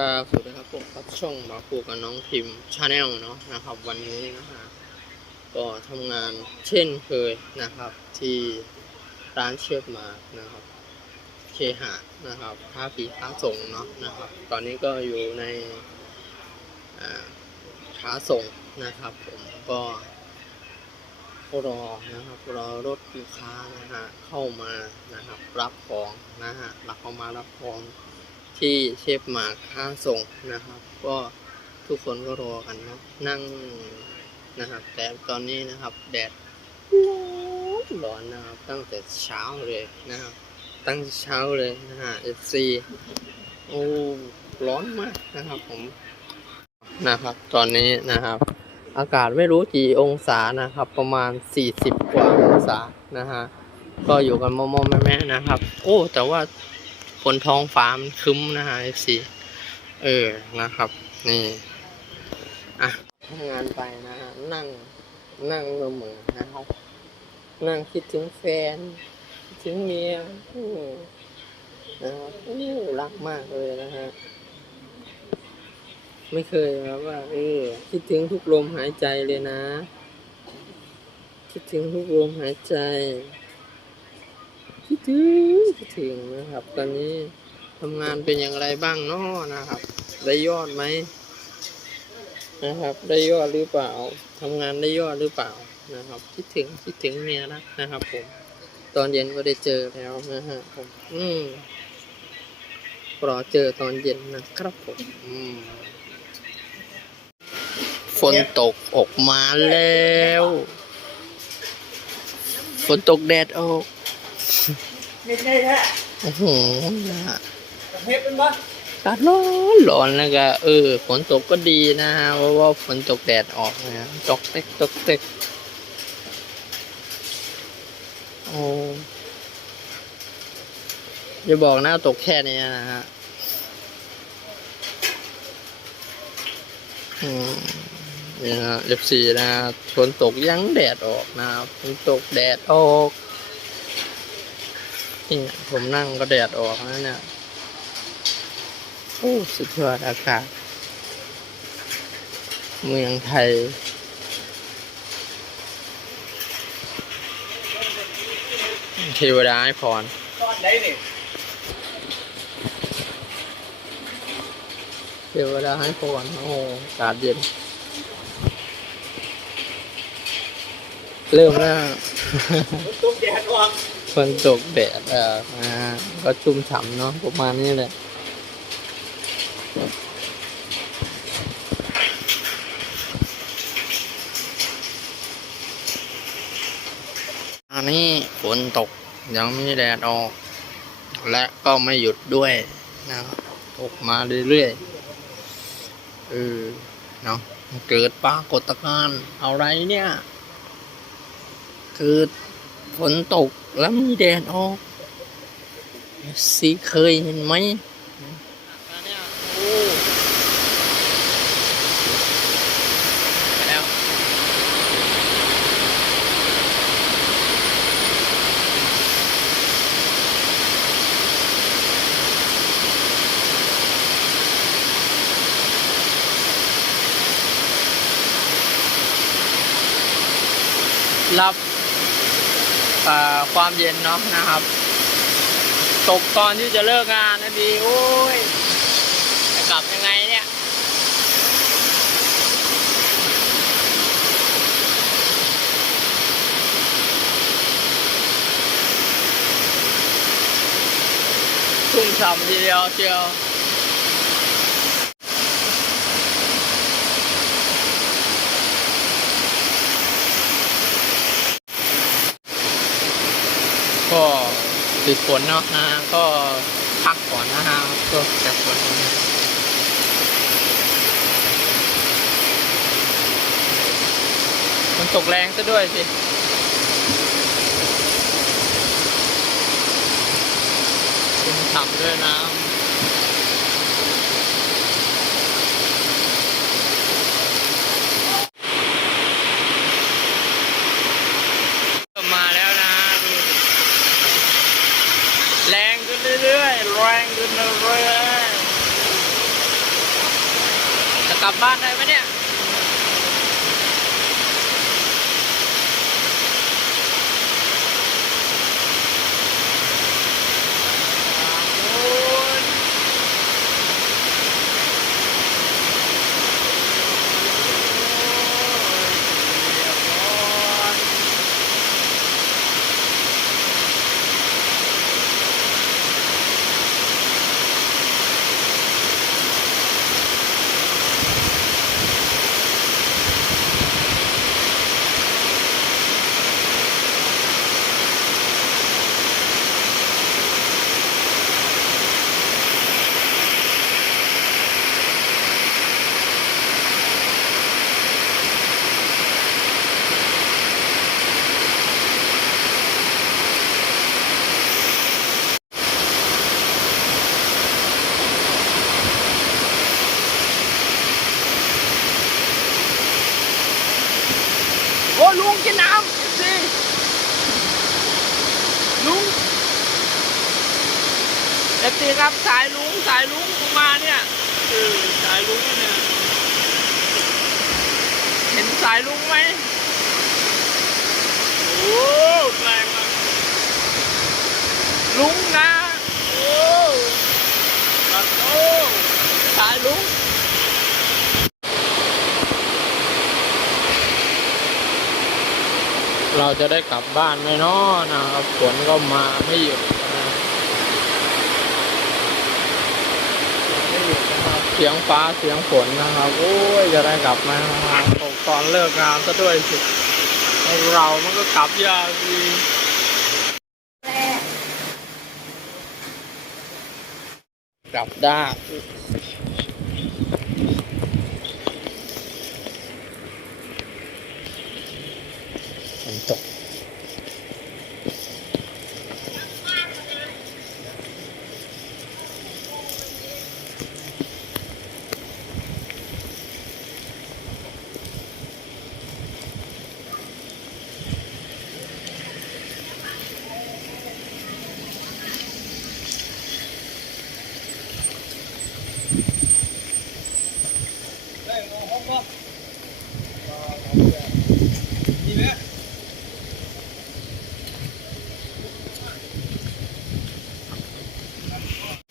ครับสวัสดีครับผมครับช่องมาคูกับน้องพิมพ์ชาแนลเนาะนะครับวันนี้นะฮะก็ทำงานเช่นเคยนะครับ ที่ร้านเชือกมานะครับเคหะนะครับท่าปีค้าส่งเนาะนะครับ ตอนนี้ก็อยู่ในอ่าค้าส่งนะครับ ผมก็รอนะครับรอรถลูกค้านะฮะเข้ามานะครับ รับของนะฮะรับเข้ามารับของ ที่เชฟหมากค่าส่งนะครับ ก็ทุกคนก็รอกันเนาะนั่งนะครับ แต่ตอนนี้นะครับแดดร้อนนะครับ ตั้งแต่เช้าเลยนะครับ ตั้งเช้าเลยนะฮะ FC โอ้ร้อนมากนะครับผมนะครับ ตอนนี้นะครับ อากาศไม่รู้กี่องศานะครับ ประมาณ 40 กว่าองศานะฮะก็อยู่กันมอมๆแม่ๆนะครับ โอ้ แต่ว่า บนท้องฟ้ามันคึ้มนะฮะ FC เออนะครับ นี่ อะทำงานไปนะฮะ นั่ง นั่งเหมือๆนะครับ นั่งคิดถึงแฟน ถึงเมียนะครับอู้รักมากเลยนะฮะ ไม่เคยแบบว่า เออ คิดถึงทุกลมหายใจเลยนะ คิดถึงทุกลมหายใจ คิดถึงคิดถึงนะครับ ตอนนี้ทำงานเป็นอย่างไรบ้างเนาะนะครับ ได้ยอดไหมนะครับ ได้ยอดหรือเปล่าทำงานได้ยอดหรือเปล่านะครับ คิดถึงคิดถึงเมียนะนะครับ ผม ตอนเย็นก็ได้เจอแล้วนะฮะผมอืมรอเจอตอนเย็นนะครับผมอืมฝนตกออกมาแล้ว ฝนตกแดดออก ไม่ใช่ฮะโอ้โหนะฮะเฮ็ดเป็นบ่อากาศร้อนร้อนแล้วก็เออฝนตกก็ดีนะฮะเพราะว่าฝนตกแดดออกนะฮะตกเต็กตกเต็กโอ้อย่าบอกนะตกแค่นี้นะฮะอืมนี่นะเอฟซีนะฮะฝนตกยังแดดออกนะครับฝนตกแดดออก นี่ผมนั่งก็แดดออกนะเนี่ย โอ้ สุดยอดอากาศ เมืองไทย เทวดาให้พรเทวดาให้พรโอ้อากาศเย็น เริ่มแล้วตุ้มแดดออก ฝนตกแดดเออนะก็ชุ่มฉ่ำเนาะประมาณนี้แหละอันนี้ฝนตกยังไม่แดดออก และก็ไม่หยุดด้วยนะครับตกมาเรื่อยๆเออเนาะเกิดปรากฏการณ์อะไรเนี่ยเกิดฝนตก แล้วมีแดดออกสีเคยเห็นไหมแล้วรับอ่า ความเย็นเนาะนะครับ ตกตอนที่จะเลิกงานนะดีโอ้ยจะกลับยังไงเนี่ยชุ่มฉ่ำทีเดียวเชียว ก็ติดฝนเนาะนะฮะก็พักก่อนนะฮะก็จากฝนมันตกแรงซะด้วยสิชุ่มฉ่ำด้วยน้ำเริ่มมาแล้วนะดูสิ แรงขึ้นเรื่อยๆ แรงขึ้นเรื่อยๆ กลับบ้านได้ไหมเนี่ย โอ้ ลุงกินน้ำสิลุงเอฟซีครับสายลุงสายลุงมาเนี่ยเออสายลุงเนี่ยเห็นสายลุงไหมโอ้แรงมากลุงนะ โอ้ตัดโอ้สายลุง เราจะได้กลับบ้านไหมเนาะนะครับฝนก็มาไม่หยุดนะครับเสียงฟ้าเสียงฝนนะครับ โอ้ยจะได้กลับไหมนะครับตกตอนเลิกงานซะด้วยสิเรามันก็กลับยากดีกลับได้ ฝนตก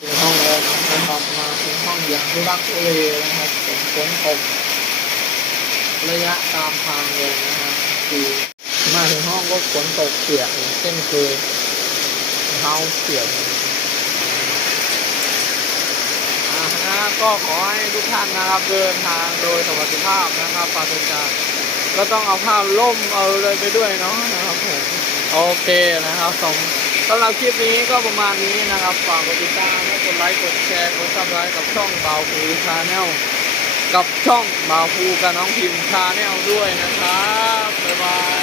ถึงห้องแล้วนะครับมาถึงห้องอย่างทุรักทุเลนะครับผมฝนตก ระตามทางเลยนะครับคือมาถึงห้องก็ฝนตกเปียกอย่างเช่นเคยเท้าเปียกนะก็ขอให้ทุกท่านนะครับเดินทางโดยสวัสดิภาพนะครับปราศจากก็ต้องเอาผ้าล่มเอาเลยไปด้วยเนาะนะครับผมโอเคนะครับสมสำหรับคลิปนี้ก็ประมาณนี้นะครับฝากกดติดตามกดไลค์กดแชร์กดซับสไครต์กับช่องบ่าวภูชาแนล กับช่องมาวภูกับน้องพิมชาแนลด้วยนะครับ บ๊ายบาย